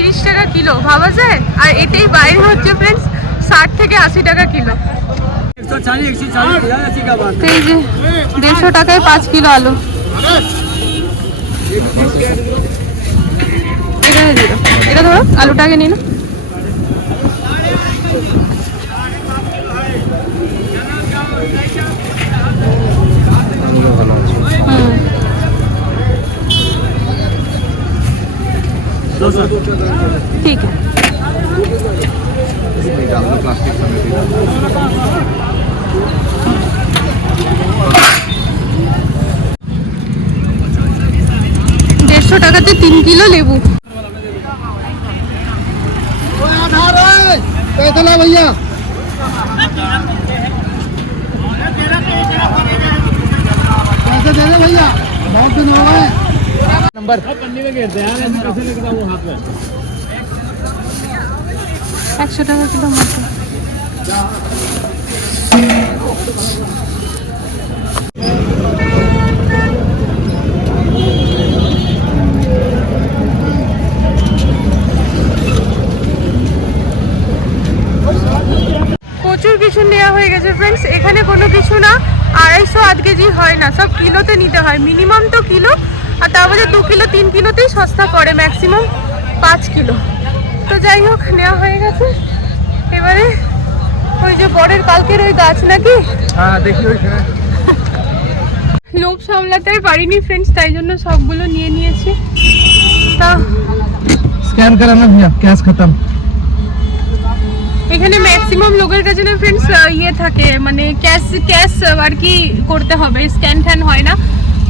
তিরিশ টাকা কিলো ভাবা যায়? আর এটাই বাইরে হচ্ছে ফ্রেন্ডস ষাট থেকে আশি টাকা কিলো। তো এই যে দেড়শো টাকায় পাঁচ কিলো আলু। এটা ধরো আলুটাকে নিন ठीक है प्लास्टिक समेत দেড়শো টাকাতে তিন কিলো লেবু कैसा भैया कैसे दे रहे भैया बहुत दिन हो गए नंबर একশো টাকা কিলো মতো প্রচুর কিছু নেওয়া হয়ে গেছে ফ্রেন্ডস এখানে কোনো কিছু না আড়াইশো আধ কেজি হয় না সব কিলোতে নিতে হয় মিনিমাম তো কিলো আর তার মধ্যে দু কিলো তিন কিলোতেই সস্তা পড়ে ম্যাক্সিমাম পাঁচ কিলো। তো যাই হোক নেওয়া হয়ে গেছে। এবারে ওই যে বরের কালকের ওই গাছ নাকি? হ্যাঁ, লোভ সামলাতে পারিনি ফ্রেন্ডস তাই জন্য সবগুলো নিয়ে নিয়েছি। তা স্ক্যান করানো ভাইয়া ক্যাশ খতম। এখানে ম্যাক্সিমাম লোকের কাছে না ফ্রেন্ডস ইয়ে থাকে মানে ক্যাশ ক্যাশ আর কি করতে হবে। স্ক্যান ট্যান হয় না।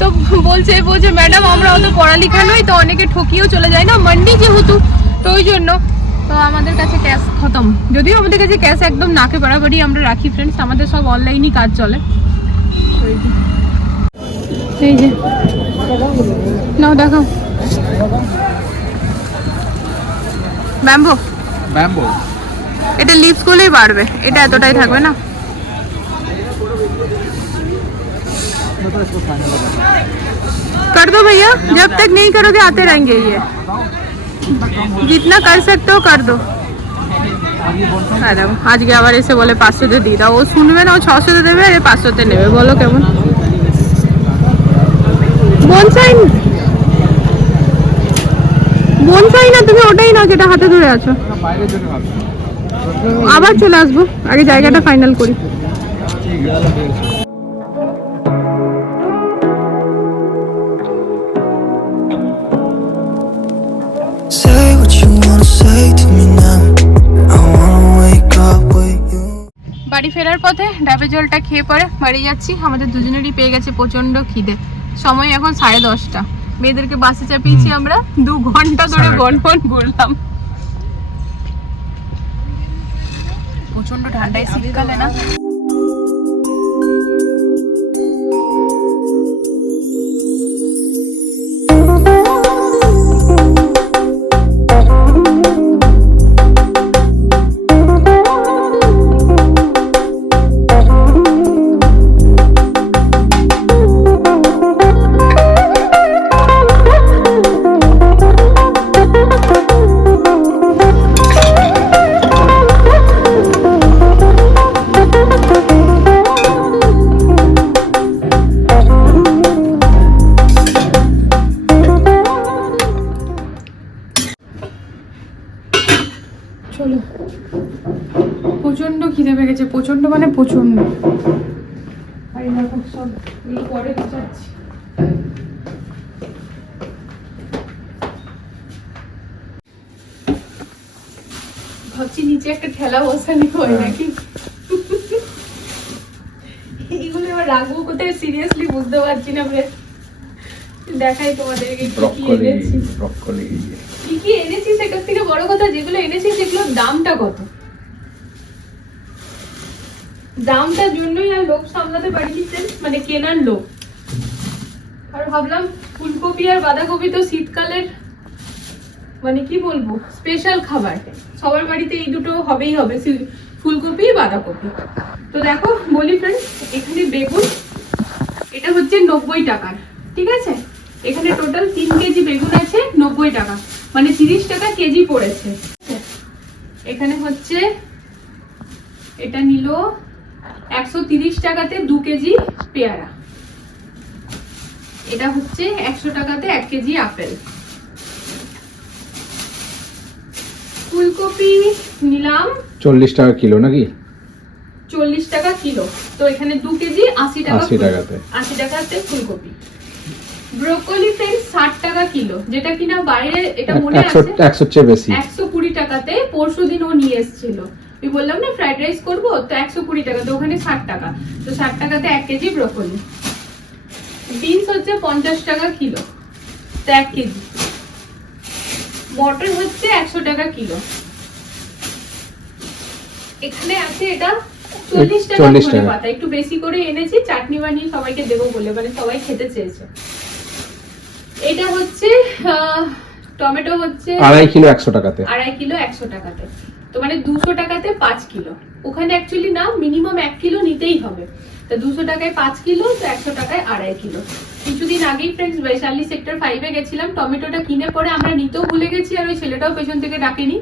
তো বলছে বলছে ম্যাডাম আমরা অত পড়ালেখা নই তো অনেকে ঠকিয়েও চলে যায় না মান্ডি যেহেতু তো ওই জন্য। তো আমাদের কাছে ক্যাশ খতম। যদিও আমাদের কাছে ক্যাশ একদম নাকে বাড়াবাড়ি আমরা রাখি ফ্রেন্ডস আমাদের সব অনলাইনই কাজ চলে। এই যে। নাও দেখাও। ব্যাম্বো ব্যাম্বো এটা লিপস করলেই বাড়বে এটা এতটাই থাকবে না? कर दो भैया जब तक नहीं करोगे आते रहेंगे ये जितना कर सकते हो कर दो হ্যাঁ দেখো আজকে আবার এসে বলে পাঁচশোতে দিয়ে দাও ও শুনবে না ও ছশোতে দেবে আর এ পাঁচশোতে নেবে বলো কেমন বনসাই বনসাই না তুমি ওটাই নাও যেটা হাতে ধরে আছো বাইরে জন্য ভাবছি আবার চলে আসবো আগে জায়গাটা ফাইনাল করি ফেরার পথে ডাবের জলটা খেয়ে পরে বাড়ি যাচ্ছি। আমাদের দুজনেরই পেয়ে গেছে প্রচণ্ড খিদে। সময় এখন সাড়ে দশটা। মেয়েদেরকে বাসে চাপিয়েছি আমরা। দু ঘণ্টা ধরে সাড়ে গনগন করলাম। প্রচণ্ড ঠান্ডায় শীতকালে না দেখাই তোমাদেরকে কি কি এনেছি। ব্রকলি কি কি এনেছি সেটার থেকে বড় কথা যেগুলো এনেছি সেগুলোর দামটা কত? দামটার জন্যই আর লোভ সামলাতে পারিনি মানে কেনার লোভ। আর ভাবলাম ফুলকপি আর বাঁধাকপি তো শীতকালের মানে কি বলব স্পেশাল খাবার। সবার বাড়িতে এই দুটো হবেই হবে ফুলকপি বাঁধাকপি। তো দেখো বলি ফ্রেন্ড এখানে বেগুন এটা হচ্ছে নব্বই টাকার ঠিক আছে? এখানে টোটাল তিন কেজি বেগুন আছে নব্বই টাকা। মানে তিরিশ টাকা কেজি পড়েছে। এখানে হচ্ছে এটা নিল একশো তিরিশ টাকাতে দু কেজি পেয়ারা। এটা হচ্ছে একশো টাকাতে এক কেজি আপেল। ফুলকপি নিলাম। চল্লিশ টাকা কিলো নাকি? চল্লিশ টাকা কিলো। তো এখানে দু কেজি আশি টাকা 80 ফুল- টাকাতে। আশি টাকাতে ফুলকপি। ব্রোকলি ফ্রেন্ড ষাট টাকা কিলো যেটা কিনা বাইরে এটা মনে আছে? চেয়ে বেশি। একশো কুড়ি টাকাতে পরশু দিন ও নিয়ে এসেছিল। আমি বললাম না ফ্রাইড রাইস করব? তো একশো কুড়ি টাকা তো ওখানে ষাট টাকা। তো ষাট টাকাতে এক কেজি ব্রোকলি। বিনস হচ্ছে পঞ্চাশ টাকা কিলো তো এক কেজি। মটর হচ্ছে একশো টাকা কিলো। এখানে আছে এটা চল্লিশ টাকা 40 ধনে টাকা। পাতা। একটু বেশি করে এনেছি চাটনি বানিয়ে সবাইকে দেবো বলে মানে সবাই খেতে চেয়েছে। এটা হচ্ছে আহ, টমেটো হচ্ছে আড়াই কিলো একশো টাকাতে। আড়াই কিলো একশো টাকাতে। তো মানে দুশো টাকাতে পাঁচ কিলো। ওখানে অ্যাকচুয়ালি না মিনিমাম এক কিলো নিতেই হবে। তো দুশো টাকায় পাঁচ কিলো তো একশো টাকায় আড়াই কিলো। কিছুদিন আগেই ফ্রেন্ডস বৈশালী সেক্টর ফাইভে গেছিলাম টমেটোটা কিনে পরে আমরা নিতেও ভুলে গেছি আর ওই ছেলেটাও পেছন থেকে ডাকেনি।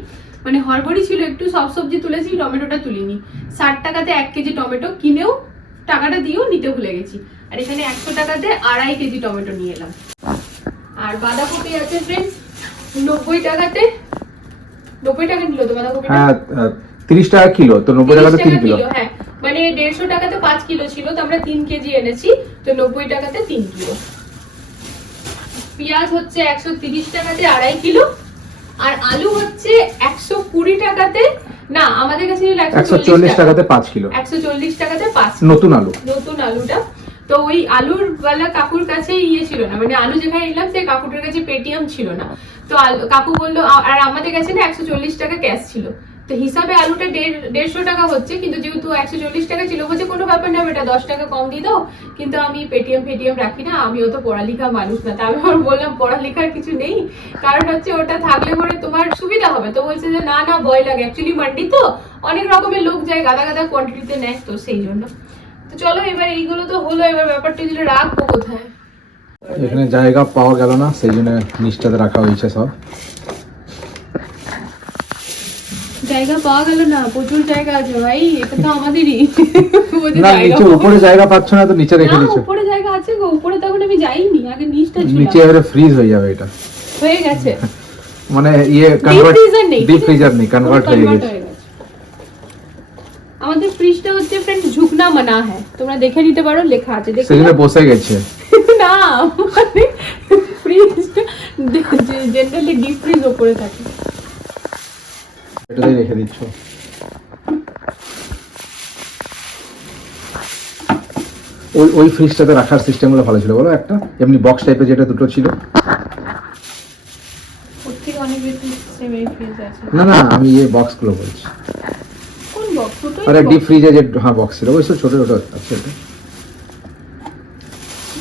মানে হড়বড়ি ছিল একটু সব সবজি তুলেছি টমেটোটা তুলিনি। ষাট টাকাতে এক কেজি টমেটো কিনেও টাকাটা দিয়েও নিতে ভুলে গেছি। আর এখানে একশো টাকাতে আড়াই কেজি টমেটো নিয়ে এলাম। আর বাঁধাকপি আছে ফ্রেন্ডস নব্বই টাকাতে। নব্বই টাকা নিল তো বাঁধাকপিটা? হ্যাঁ তিরিশ টাকা কিলো তো নব্বই টাকাতে তিন কিলো। হ্যাঁ। মানে দেড়শো টাকাতে পাঁচ কিলো ছিল তো আমরা তিন কেজি এনেছি তো নব্বই টাকাতে তিন কিলো। পেঁয়াজ হচ্ছে একশো তিরিশ টাকাতে আড়াই কিলো আর আলু হচ্ছে একশো কুড়ি টাকাতে না আমাদের কাছে ছিল একশো চল্লিশ টাকাতে পাঁচ কিলো। একশো চল্লিশ টাকাতে পাঁচ নতুন আলু। নতুন আলুটা। তো ওই আলুর ওয়ালা কাকুর কাছে ইয়ে ছিল না মানে আলু যেখানে নিলাম সেই কাকুটার কাছে পেটিএম ছিল না। তো কাকু বলল আর আমাদের কাছে না একশো চল্লিশ টাকা ক্যাশ ছিল। তো হিসাবে আলুটা দেড়- দেড়শো টাকা হচ্ছে, কিন্তু যেহেতু একশো চল্লিশ টাকা ছিল, বলছে, কোনো ব্যাপার না এটা দশ টাকা কম দিয়ে দাও, কিন্তু আমি পেটিএম, ফেটিএম রাখি না, আমিও তো পড়ালেখা মানুষ না। তা আমি আবার বললাম, পড়ালেখার কিছু নেই, কারণ হচ্ছে ওটা থাকলে পরে তোমার সুবিধা হবে। তো বলছে যে, না না, ভয় লাগে। অ্যাকচুয়ালি মান্ডি তো অনেক রকমের লোক যায়, গাদা গাদা কোয়ান্টিটিতে নেয় তো সেই জন্য। চলো এবার এইগুলো তো হলো এবার ব্যাপারটা যেটা রাখব কোথায়? এখানে জায়গা পাওয়া গেল না সেই জন্য নিচটাতে রাখা হয়েছে সব। জায়গা পাওয়া গেল না প্রচুর জায়গা আছে ভাই এটা তো আমাদেরই। না নিচে উপরে জায়গা পাচ্ছ না তো নিচে রেখে দিচ্ছ। উপরে জায়গা আছে গো উপরে তখন আমি যাইনি আগে নিচটা ছিল নিচে এবারে ফ্রিজ হয়ে যাবে এটা। হয়ে গেছে। মানে ইয়ে কনভার্ট ডিপ ফ্রিজার নেই কনভার্ট হয়ে গেছে। আমাদের ফ্রিজটা হচ্ছে ফ্রেন্ড ঝুঁকনা মানা হ্যাঁ তোমরা দেখে নিতে পারো লেখা আছে। দেখে সেখানে বসে গেছে। না মানে ফ্রিজ জেনারেলি ডিপ ফ্রিজ ওপরে থাকে। এটাতেই রেখে দিচ্ছ। ওই ওই ফ্রিজটাতে রাখার সিস্টেমগুলো ভালো ছিল বলো একটা। এমনি বক্স টাইপের যেটা দুটো ছিল। ওর থেকে অনেক বেশি সেমি ফ্রিজ আছে। না না আমি এই বক্সগুলো বলছি। আরে ডিপ ফ্রিজে যে হ্যাঁ বক্স ছিল। ওই ছোট ছোট আছে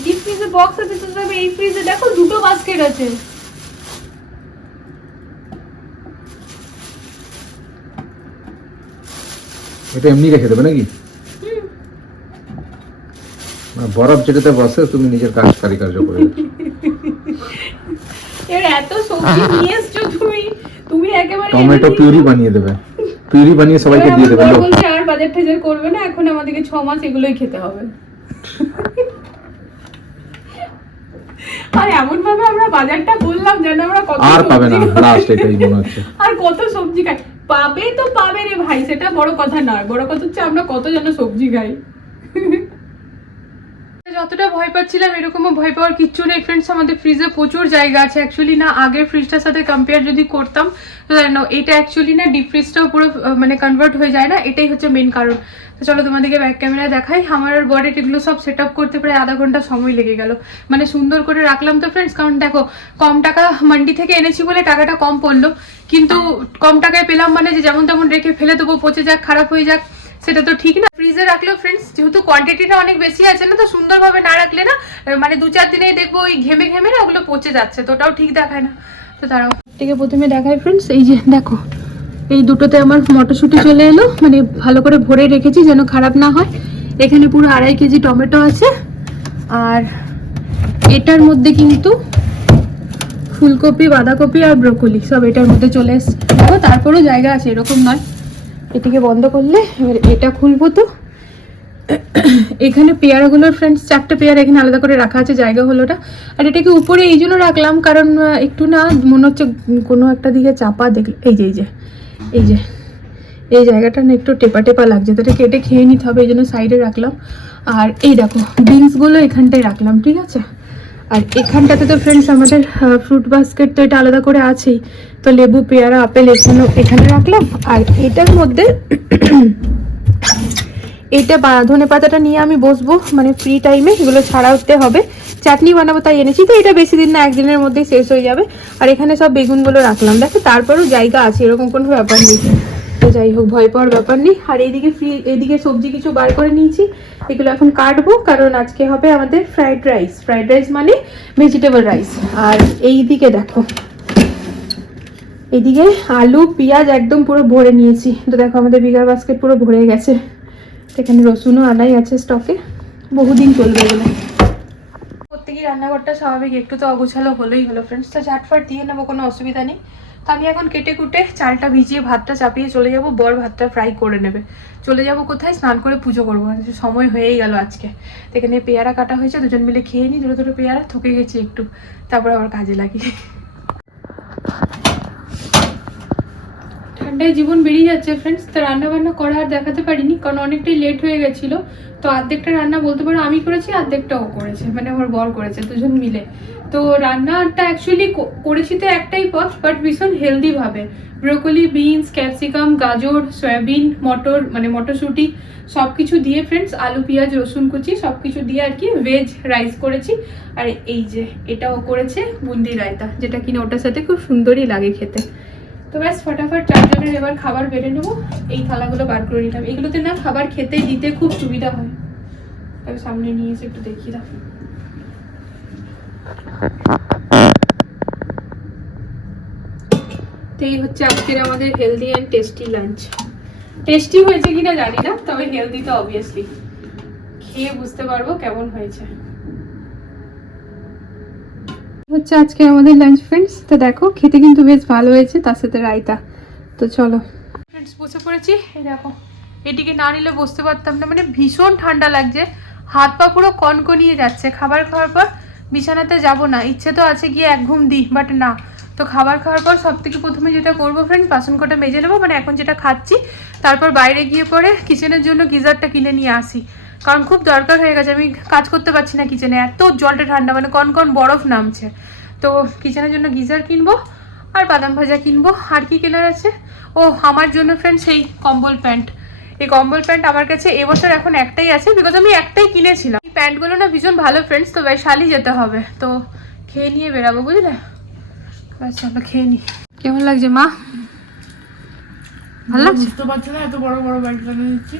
ডিপ ফ্রিজে বক্স আছে তো তবে এই ফ্রিজে দেখো দুটো বাস্কেট আছে। এটা এমনি রেখে দেবে নাকি? বরফ যেটাতে বসে তুমি নিজের কাজ কারিকার্য করে। এবার এত সবজি নিয়ে এসছো তুমি। তুমি একেবারে টমেটো পিউরি বানিয়ে দেবে। পিউরি বানিয়ে সবাইকে দিয়ে দেবে লোক আর বাজার টাজার করবে না এখন আমাদেরকে ছ মাস এগুলোই খেতে হবে। আর এমন ভাবে আমরা বাজারটা করলাম যেন আমরা কত আর পাবে না লাস্ট এটাই মনে হচ্ছে। আর কত সবজি খাই। পাবে তো পাবে রে ভাই সেটা বড় কথা নয়। বড় কথা হচ্ছে আমরা কত যেন সবজি খাই। যতটা ভয় পাচ্ছিলাম, এরকমও ভয় পাওয়ার কিচ্ছু নেই। ফ্রেন্ডস আমাদের ফ্রিজে প্রচুর জায়গা আছে। অ্যাকচুয়ালি না, আগের ফ্রিজটার সাথে কম্পেয়ার যদি করতাম, তো জানো এটা অ্যাকচুয়ালি না ডিপ ফ্রিজটাও পুরো মানে কনভার্ট হয়ে যায় না, এটাই হচ্ছে মেন কারণ। তো চলো তোমাদেরকে ব্যাক ক্যামেরায় দেখাই। আমার আর বরের এগুলো সব সেট করতে প্রায় আধা ঘণ্টা সময় লেগে গেল। মানে সুন্দর করে রাখলাম তো ফ্রেন্ডস কারণ দেখো, কম টাকা মান্ডি থেকে এনেছি বলে টাকাটা কম পড়ল। কিন্তু কম টাকায় পেলাম মানে যে যেমন তেমন রেখে ফেলে দেবো, পচে যাক, খারাপ হয়ে যাক। সেটা তো ঠিক না। ফ্রিজে রাখলেও ফ্রেন্ডস যেহেতু কোয়ান্টিটিটা অনেক বেশি আছে না, তো সুন্দরভাবে না রাখলে না মানে দু চার দিনেই দেখব ওই ঘেমে ঘেমে না ওগুলো পচে যাচ্ছে, তো ওটাও ঠিক দেখায় না। তো তারাও থেকে প্রথমে দেখায় ফ্রেন্ডস এই যে দেখো, এই দুটোতে আমার মটরশুঁটি চলে এলো মানে ভালো করে ভরে রেখেছি যেন খারাপ না হয়। এখানে পুরো আড়াই কেজি টমেটো আছে, আর এটার মধ্যে কিন্তু ফুলকপি, বাঁধাকপি আর ব্রোকলি সব এটার মধ্যে চলে এসছে। তারপরেও জায়গা আছে, এরকম নয়। এটিকে বন্ধ করলে, এবার এটা খুলবো তো। এখানে পেয়ারাগুলোর ফ্রেন্ডস চারটে পেয়ারা এখানে আলাদা করে রাখা আছে, জায়গা হলো না আর এটাকে উপরে এই জন্য রাখলাম, কারণ একটু না মনে হচ্ছে কোনো একটা দিকে চাপা দেখলে, এই যে এই যে এই যে, এই জায়গাটা না একটু টেপা টেপা লাগছে, তো এটা কেটে খেয়ে নিতে হবে, এই জন্য সাইডে রাখলাম। আর এই দেখো বিনসগুলো এখানটায় রাখলাম, ঠিক আছে? আর এখানটাতে তো ফ্রেন্ডস আমাদের ফ্রুট বাস্কেট তো এটা আলাদা করে আছেই। তো লেবু, পেয়ারা, আপেল এখানে এখানে রাখলাম। আর এটার মধ্যে এটা ধনে পাতাটা নিয়ে আমি বসবো মানে ফ্রি টাইমে এগুলো ছাড়াতে হবে। চাটনি বানাবো, তাই এনেছি তো, এটা বেশি দিন না, একদিনের মধ্যেই শেষ হয়ে যাবে। আর এখানে সব বেগুনগুলো রাখলাম। দেখো, তারপরেও জায়গা আছে, এরকম কোনো ব্যাপার নেই। তো যাই হোক, ভয় পাওয়ার ব্যাপার নেই। আর এইদিকে ফ্রি এইদিকে সবজি কিছু বার করে নিয়েছি। এগুলো এখন কাটবো, কারণ আজকে হবে আমাদের ফ্রাইড রাইস ফ্রাইড রাইস মানে ভেজিটেবল রাইস আর এইদিকে দেখো এদিকে আলু, পেঁয়াজ একদম পুরো ভরে নিয়েছি। তো দেখো আমাদের বিগার বাস্কেট পুরো ভরে গেছে। এখানে রসুনও আনাই আছে স্টকে বহুদিন চলবে এগুলো প্রত্যেকই রান্নাঘরটা স্বাভাবিক, একটু তো অগোছালো হলেই হলো ফ্রেন্ডস তো ঝাটফাট দিয়ে নেব, কোনো অসুবিধা নেই। তো আমি এখন কেটে কুটে চালটা ভিজিয়ে, ভাতটা চাপিয়ে চলে যাব। বর ভাতটা ফ্রাই করে নেবে। চলে যাব কোথায়? স্নান করে পুজো করব। সময় হয়েই গেল আজকে। এখানে পেয়ারা কাটা হয়েছে, দুজন মিলে খেয়ে নিই দুটো দুটো পেয়ারা, থকে গেছি একটু। তারপরে আবার কাজে লাগি। ঠান্ডায় জীবন বেরিয়ে যাচ্ছে ফ্রেন্ডস তো রান্না বান্না করা আর দেখাতে পারিনি, কারণ অনেকটাই লেট হয়ে গেছিল। তো অর্ধেকটা রান্না বলতে পারো আমি করেছি অর্ধেকটা ও করেছে মানে আমার বর করেছে, দুজন মিলে। তো রান্নাটা অ্যাকচুয়ালি করেছি তো একটাই পথ বাট ভীষণ হেলদি ভাবে। ব্রোকলি বিনস ক্যাপসিকাম গাজর সয়াবিন মটর মানে মটরশুঁটি সব কিছু দিয়ে ফ্রেন্ডস আলু, পেঁয়াজ, রসুন কুচি সব কিছু দিয়ে আর কি ভেজ রাইস করেছি। আর এই যে, এটাও করেছে বুন্দি রায়তা, যেটা কিনা ওটার সাথে খুব সুন্দরই লাগে খেতে। তো ব্যাস, ফটাফট চারজনের এবার খাবার বেড়ে নেব। এই থালাগুলো বার করে নিলাম। এগুলোতে না খাবার খেতে, দিতে খুব সুবিধা হয়। তবে সামনে নিয়ে এসে একটু দাও। তো এই হচ্ছে আজকের আমাদের healthy and tasty lunch tasty হয়েছে কিনা জানি না, তবে হেলদি তো অবভিয়াসলি খেয়ে বুঝতে পারব কেমন হয়েছে। হচ্ছে আজকে আমাদের লাঞ্চ ফ্রেন্ডস তো দেখো, খেতে কিন্তু বেশ ভালো হয়েছে, তার সাথে রায়তা। তো চলো। ফ্রেন্ডস বসে পড়েছি। এই দেখো এটিকে না নিলে বসতে পারতাম না। মানে ভীষণ ঠান্ডা লাগছে। হাত পা পুরো কনকনিয়ে যাচ্ছে। খাবার খাওয়ার পর বিছানাতে যাব না। ইচ্ছে তো আছে গিয়ে এক ঘুম দিই বাট না। তো খাবার খাওয়ার পর সব থেকে প্রথমে যেটা করব ফ্রেন্ড বাসন কটা মেজে নেব। মানে এখন যেটা খাচ্ছি, তারপর বাইরে গিয়ে পরে কিচেনের জন্য গিজারটা কিনে নিয়ে আসি। কারণ খুব দরকার হয়ে গেছে। আমি কাজ করতে পারছি না কিচেনে এত জলটা ঠান্ডা মানে কন কন বরফ নামছে। তো কিচেনের জন্য গিজার কিনবো, আর বাদাম ভাজা কিনবো, আর কি কেনার আছে? ও, আমার জন্য ফ্রেন্ড সেই কম্বল প্যান্ট। এই কম্বল প্যান্ট আমার কাছে এবছর এখন একটাই আছে বিকজ আমি একটাই কিনেছিলাম। এই প্যান্টগুলো না ভীষণ ভালো ফ্রেন্ডস তো বৈশালি যেতে হবে। তো খেয়ে নিয়ে বেরাবো, বুঝলে? ব্যাস চলো খেয়ে নি। কেমন লাগছে মা? ভালো লাগছে? বুঝতে পারছি না, এত বড় বড় ব্যাগ কিনে নিচ্ছি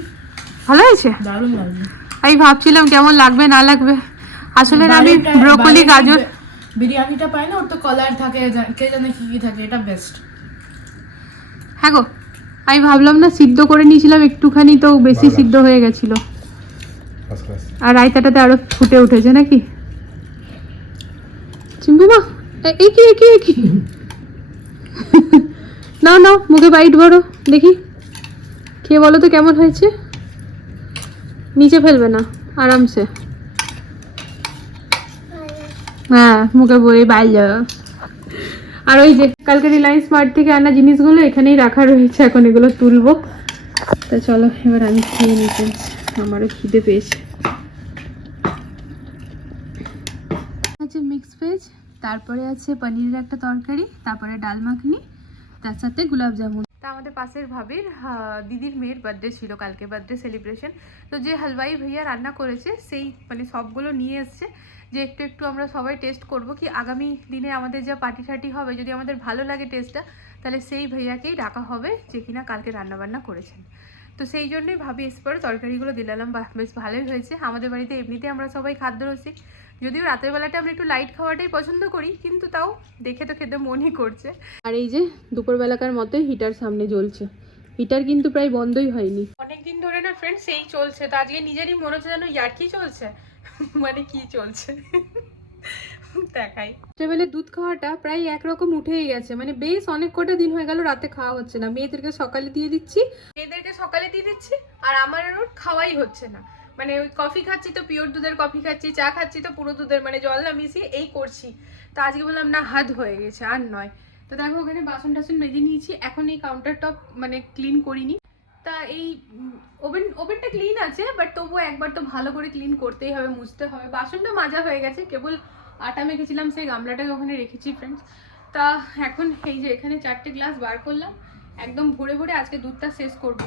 ভালো হয়েছে? আমি ভাবছিলাম কেমন লাগবে না লাগবে। আসলে আমি ব্রোকলি গাজর। বিরিয়ানিটা পাই না ওর তো কলার থাকে কে জানে কি কি থাকে এটা বেস্ট হ্যাঁ গো আমি ভাবলাম না সিদ্ধ করে নিয়েছিলাম একটুখানি তো বেশি সিদ্ধ হয়ে গেছিল। আর রায়তাটাতে আরও ফুটে উঠেছে নাকি? চিম্পু মা এ- এ কি এ কি কি? না না মুখে বাইট ভরো দেখি। খেয়ে বলো তো কেমন হয়েছে? নিচে ফেলবে না, আরামসে। হ্যাঁ মুখে বই বাইল আর ওই যে কালকে রিলায়েন্স স্মার্ট থেকে আনা জিনিসগুলো এখানেই রাখা রয়েছে, এখন এগুলো তুলবো। তা চলো, এবার আমি খেয়ে নিতে আমারও খিদে পেয়েছে। আছে মিক্স ভেজ তারপরে আছে পনিরের একটা তরকারি, তারপরে ডাল মাখনি, তার সাথে গোলাপ জামুন। তা আমাদের পাশের ভাবির দিদির মেয়ের বার্থডে ছিল কালকে বার্থডে সেলিব্রেশন তো যে হালুয়াই ভাইয়া রান্না করেছে, সেই মানে সবগুলো নিয়ে এসছে। যে একটু একটু আমরা সবাই টেস্ট করব কি আগামী দিনে আমাদের যা পার্টি ঠাটি হবে, যদি আমাদের ভালো লাগে টেস্টটা তাহলে সেই ভাইয়াকেই ডাকা হবে যে কিনা কালকে রান্নাবান্না করেছেন। তো সেই জন্যই ভাবি এসে পরে তরকারিগুলো দিলাম। বেশ ভালোই হয়েছে। আমাদের বাড়িতে এমনিতে আমরা সবাই খাদ্য রসিক যদিও রাতের বেলাটা আমরা একটু লাইট খাওয়াটাই পছন্দ করি কিন্তু তাও দেখে তো খেতে মনই করছে। আর এই যে দুপুরবেলাকার মতোই হিটার সামনে জ্বলছে। হিটার কিন্তু প্রায় বন্ধই হয়নি। অনেকদিন ধরে না ফ্রেন্ডস এই চলছে। তো আজকে নিজেরই মনে হচ্ছে যেন ইয়ার কি চলছে? মানে কি চলছে? দেখাই। ট্রেবেলে দুধ খাওয়াটা প্রায় একরকম উঠেই গেছে। মানে বেশ অনেক কটা দিন হয়ে গেল রাতে খাওয়া হচ্ছে না। মেয়েদেরকে সকালে দিয়ে দিচ্ছি। মেয়েদেরকে সকালে দিয়ে দিচ্ছি আর আমার আর ওর খাওয়াই হচ্ছে না। মানে ওই কফি খাচ্ছি তো পিওর দুধের কফি খাচ্ছি, চা খাচ্ছি তো পুরো দুধের মানে জল না মিশিয়ে এই করছি। তো আজকে বললাম, না, হাত হয়ে গেছে, আর নয়। তো দেখো, ওখানে বাসন টাসন মেজে নিয়েছি, এখন এই কাউন্টার টপ মানে ক্লিন করিনি। তা এই ওভেন ওভেনটা ক্লিন আছে বাট তবুও একবার তো ভালো করে ক্লিন করতেই হবে, মুছতে হবে। বাসনটা মাজা হয়ে গেছে, কেবল আটা মেখেছিলাম, সেই গামলাটাকে ওখানে রেখেছি ফ্রেন্ডস তা এখন এই যে এখানে চারটে গ্লাস বার করলাম, একদম ভরে ভরে আজকে দুধটা শেষ করব।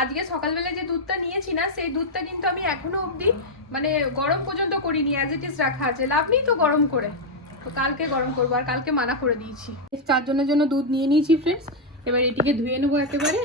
আজকে সকালবেলা যে দুধটা নিয়েছি না, সেই দুধটা কিন্তু আমি এখনও অবধি মানে গরম পর্যন্ত করিনি অ্যাজ ইট ইজ রাখা আছে। লাভ নেই তো গরম করে। তো কালকে গরম করব আর কালকে মানা করে দিয়েছি। চারজনের জন্য দুধ নিয়ে নিয়েছি ফ্রেন্ডস এবার এটিকে ধুয়ে নেব একেবারে।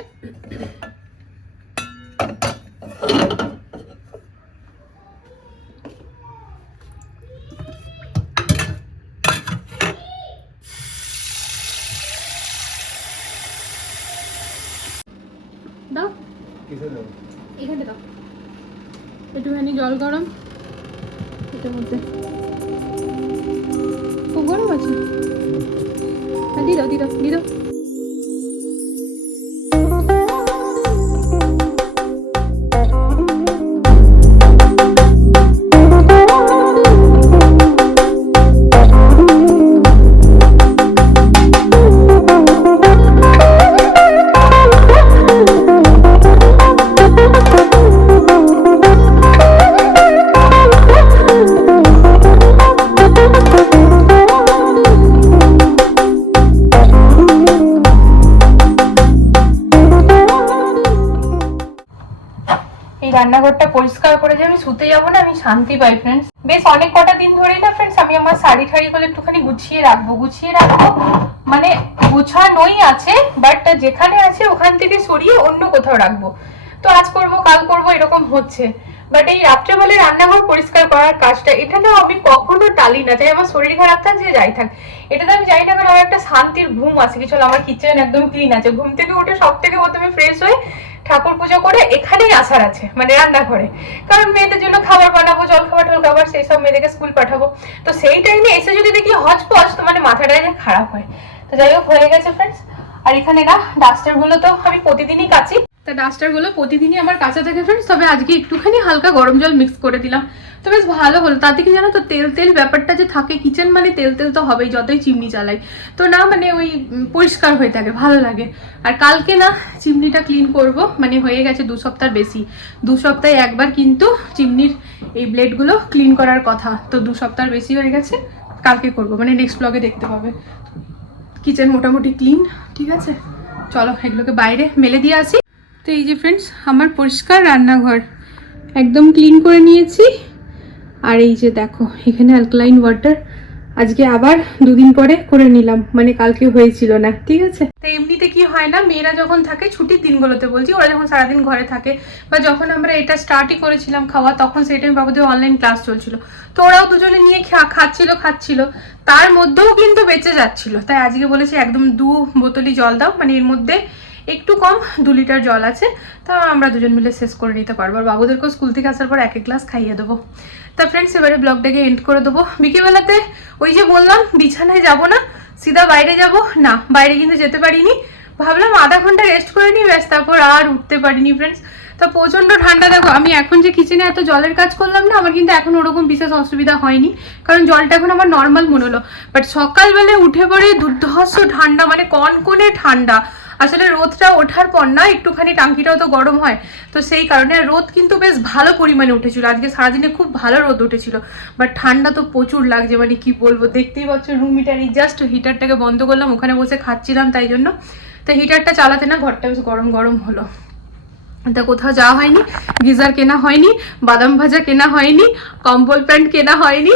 শুতে যাব না, আমি শান্তি পাই ফ্রেন্ডস বেশ, অনেক কটা দিন ধরেই না ফ্রেন্ডস আমি আমার শাড়ি ঠাড়ি গুলো একটুখানি গুছিয়ে রাখব গুছিয়ে রাখব। মানে গুছানোই আছে বাট যেখানে আছে ওখান থেকে সরিয়ে অন্য কোথাও রাখব। তো আজ করব, কাল করব, এরকম হচ্ছে। বাট এই রাত্রেবেলা রান্নাঘর পরিষ্কার করার কাজটা, এটা না আমি কখনো টালি না, চাই আমার শরীর খারাপ থাক, যে যাই থাক। এটা তো আমি জানি না আমার একটা শান্তির ঘুম আছে কিছু হলো আমার কিচেন একদম ক্লিন আছে। ঘুম থেকে উঠে সব থেকে প্রথমে ফ্রেশ হয়ে ঠাকুর পুজো করে এখানেই আসার আছে মানে রান্নাঘরে। কারণ মেয়েদের জন্য খাবার বানাবো জল খাবার টল খাবার সেই সব মেয়েদেরকে স্কুল পাঠাবো। তো সেই টাইমে এসে যদি দেখি হজপজ তো মানে মাথাটা যে খারাপ হয়। তো যাই হোক, হয়ে গেছে ফ্রেন্ডস আর এখানে না ডাস্টারগুলো তো আমি প্রতিদিনই কাচি। তা ডাস্টারগুলো প্রতিদিনই আমার কাছে থাকে ফ্রেন্ডস তবে আজকে একটুখানি হালকা গরম জল মিক্স করে দিলাম। তো বেশ ভালো হলো। তাতে কি জানো তো, তেল তেল ব্যাপারটা যে থাকে কিচেন মানে তেল তেল তো হবেই, যতই চিমনি চালাই। তো না মানে ওই পরিষ্কার হয়ে থাকে, ভালো লাগে। আর কালকে না, চিমনিটা ক্লিন করব মানে হয়ে গেছে দু সপ্তাহ বেশি। দু সপ্তাহে একবার কিন্তু চিমনির এই ব্লেডগুলো ক্লিন করার কথা। তো দু সপ্তাহ বেশি হয়ে গেছে, কালকে করব। মানে নেক্সট ব্লগে দেখতে পাবে। কিচেন মোটামুটি ক্লিন ঠিক আছে? চলো, এগুলোকে বাইরে মেলে দিয়ে আসি। তো এই যে ফ্রেন্ডস আমার পরিষ্কার রান্নাঘর। একদম ক্লিন করে নিয়েছি। আর এই যে দেখো, এখানে অ্যালকালাইন ওয়াটার আজকে আবার দুদিন পরে করে নিলাম। মানে কালকে হয়েছিল না, ঠিক আছে? তো এমনিতে কি হয় না, মেয়েরা যখন থাকে, ছুটির দিনগুলোতে বলছি, ওরা যখন সারাদিন ঘরে থাকে, বা যখন আমরা এটা স্টার্টই করেছিলাম খাওয়া, তখন সেই টাইম বাবুদের অনলাইন ক্লাস চলছিল। তো ওরাও দুজনে নিয়ে খাচ্ছিল খাচ্ছিল। তার মধ্যেও কিন্তু বেঁচে যাচ্ছিল। তাই আজকে বলেছে, একদম দু বোতলই জল দাও। মানে এর মধ্যে একটু কম, দু লিটার জল আছে। তা আমরা দুজন মিলে শেষ করে নিতে পারব। আর বাবুদেরকেও স্কুল থেকে আসার পর এক এক গ্লাস খাইয়ে দেবো। তা ফ্রেন্ডস এবারে ব্লগটাকে এন্ড করে দেবো। বিকেলবেলাতে ওই যে বললাম, বিছানায় যাব না, সিধা বাইরে যাব। না, বাইরে কিন্তু যেতে পারিনি। ভাবলাম আধা ঘণ্টা রেস্ট করে নিই, ব্যাস, তারপর আর উঠতে পারিনি ফ্রেন্ডস তা প্রচণ্ড ঠান্ডা, দেখো, আমি এখন যে কিচেনে এত জলের কাজ করলাম না, আমার কিন্তু এখন ওরকম বিশেষ অসুবিধা হয়নি। কারণ জলটা এখন আমার নর্মাল মনে হলো। বাট সকালবেলায় উঠে পড়ে দুর্ধর্ষ ঠান্ডা মানে কনকনে ঠান্ডা। আসলে রোদটা ওঠার পর না একটুখানি টাঙ্কিটাও তো গরম হয়, তো সেই কারণে আর রোদ কিন্তু বেশ ভালো পরিমাণে উঠেছিল। আজকে সারাদিনে খুব ভালো রোদ উঠেছিল বাট ঠান্ডা তো প্রচুর লাগছে মানে কি বলব, দেখতেই পাচ্ছ রুম হিটার জাস্ট হিটারটাকে বন্ধ করলাম, ওখানে বসে খাচ্ছিলাম তাই জন্য। তো হিটারটা চালাতে না, ঘরটা বেশ গরম গরম হলো। তা কোথাও যাওয়া হয়নি গিজার কেনা হয়নি বাদাম ভাজা কেনা হয়নি কম্বল প্যান্ট কেনা হয়নি।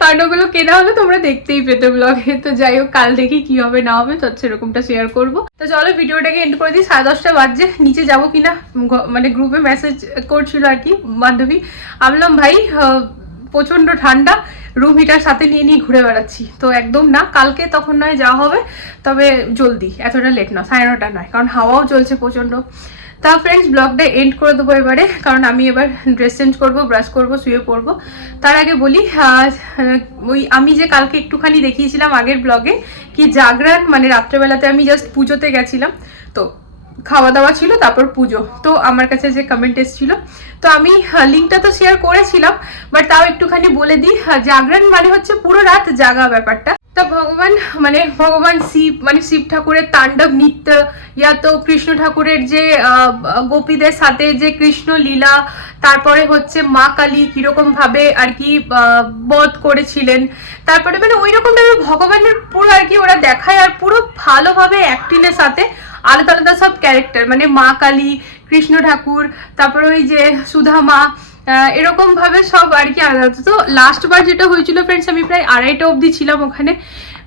কারণ ওগুলো কেনা হলে তোমরা দেখতেই পেতে ব্লগে তো যাই হোক কাল দেখি কি হবে না হবে তো সেরকমটা শেয়ার করব। তো চলো ভিডিওটাকে এন্ড করে দিই। সাড়ে দশটা বাজছে নিচে যাব কিনা? মানে গ্রুপে মেসেজ করছিল আর কি বান্ধবী। আমলাম ভাই আহ, প্রচণ্ড ঠান্ডা রুম হিটার সাথে নিয়ে নিয়ে ঘুরে বেড়াচ্ছি। তো একদম না কালকে তখন নয় যাওয়া হবে। তবে জলদি এতটা লেট না সাড়ে নটা নয় কারণ হাওয়াও চলছে প্রচণ্ড তা ফ্রেন্ডস ব্লগটা এন্ড করে দেবো এবারে। কারণ আমি এবার ড্রেস চেঞ্জ করব ব্রাশ করব শুয়ে পড়ব। তার আগে বলি ওই আমি যে কালকে একটুখানি দেখিয়েছিলাম আগের ব্লগে কি জাগরণ মানে রাত্রেবেলাতে আমি জাস্ট পুজোতে গেছিলাম। তো খাওয়া দাওয়া ছিল তারপর পুজো। তো আমার কাছে যে কমেন্ট এসেছিল। তো আমি লিঙ্কটা তো শেয়ার করেছিলাম বাট তাও একটুখানি বলে দিই আহ, জাগরণ মানে হচ্ছে পুরো রাত জাগা ব্যাপারটা। তা ভগবান মানে ভগবান শিব মানে শিব ঠাকুরের তাণ্ডব নৃত্য ইয়া তো কৃষ্ণ ঠাকুরের যে গোপীদের সাথে যে কৃষ্ণ লীলা তারপরে হচ্ছে মা কালী কীরকম ভাবে আর কি বধ করেছিলেন। তারপরে মানে ওই রকম টাইপের ভগবানের পুরো আর কি ওরা দেখায় আর পুরো ভালোভাবে অ্যাক্টিংয়ের সাথে আলাদা আলাদা সব ক্যারেক্টার মানে মা কালী কৃষ্ণ ঠাকুর তারপরে ওই যে সুধা মা আহ, এরকম ভাবে সব আর কি আলাদা। তো লাস্ট বার যেটা হয়েছিল ফ্রেন্ডস আমি প্রায় আড়াইটা অবধি ছিলাম ওখানে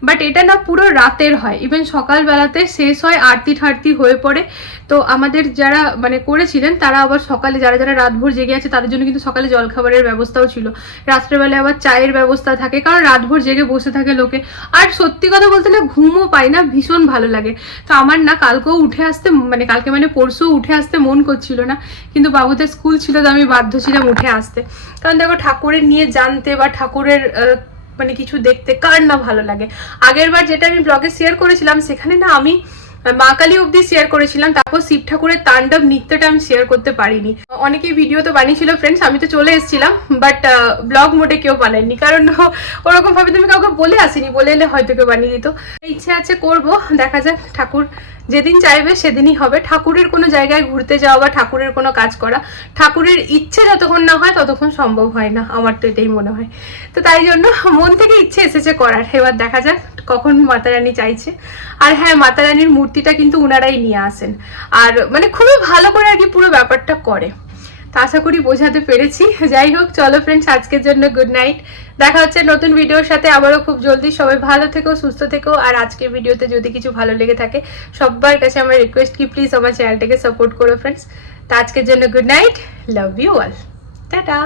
বাট এটা না পুরো রাতের হয়। ইভেন সকালবেলাতে শেষ হয়, আরতি ঠারতি হয়ে পড়ে। তো আমাদের যারা মানে করেছিলেন, তারা আবার সকালে যারা যারা রাতভর জেগে আছে, তাদের জন্য কিন্তু সকালে জলখাবারের ব্যবস্থাও ছিল। রাত্রেবেলায় আবার চায়ের ব্যবস্থা থাকে, কারণ রাতভর জেগে বসে থাকে লোকে। আর সত্যি কথা বলতে না, ঘুমও পাই না, ভীষণ ভালো লাগে। তো আমার না কালকেও উঠে আসতে মানে কালকে মানে পরশু উঠে আসতে মন করছিল না। কিন্তু বাবুদের স্কুল ছিল, তো আমি বাধ্য ছিলাম উঠে আসতে। কারণ দেখো, ঠাকুরের নিয়ে জানতে বা ঠাকুরের মানে কিছু দেখতে কার না ভালো লাগে। আগের বার যেটা আমি ব্লগে শেয়ার করেছিলাম, সেখানে না আমি মা কালী অব্দি শেয়ার করেছিলাম, তারপর শিব ঠাকুরের তাণ্ডব নৃত্যটা আমি শেয়ার করতে পারিনি। অনেকেই ভিডিও তো বানিয়েছিল ফ্রেন্ডস আমি তো চলে এসেছিলাম বাট ব্লগ মোডে কেউ বানায়নি, কারণ ওরকম ভাবে তুমি কাউকে বলে আসিনি, বলে এলে হয়তো কেউ বানিয়ে দিত। ইচ্ছে আছে করব, দেখা যাক, ঠাকুর যেদিন চাইবে সেদিনই হবে। ঠাকুরের কোনো জায়গায় ঘুরতে যাওয়া বা ঠাকুরের কোনো কাজ করা, ঠাকুরের ইচ্ছে যতক্ষণ না হয় ততক্ষণ সম্ভব হয় না, আমার তো এটাই মনে হয়। তো তাই জন্য মন থেকে ইচ্ছে এসেছে করার। এবার দেখা যাক কখন মাতা রানী চাইছে। আর হ্যাঁ মাতা রানীর মূর্তিটা কিন্তু উনারাই নিয়ে আসেন। আর মানে খুবই ভালো করে আর কি পুরো ব্যাপারটা করে। তো আশা করি বোঝাতে পেরেছি। যাই হোক, চলো ফ্রেন্ডস আজকের জন্য গুড নাইট দেখা হচ্ছে নতুন ভিডিওর সাথে। আবারও খুব জলদি। সবাই ভালো থেকো, সুস্থ থেকো। আর আজকের ভিডিওতে যদি কিছু ভালো লেগে থাকে সবার কাছে আমার রিকোয়েস্ট কি প্লিজ আমার চ্যানেলটাকে সাপোর্ট করো ফ্রেন্ডস তা আজকের জন্য good night love you all tata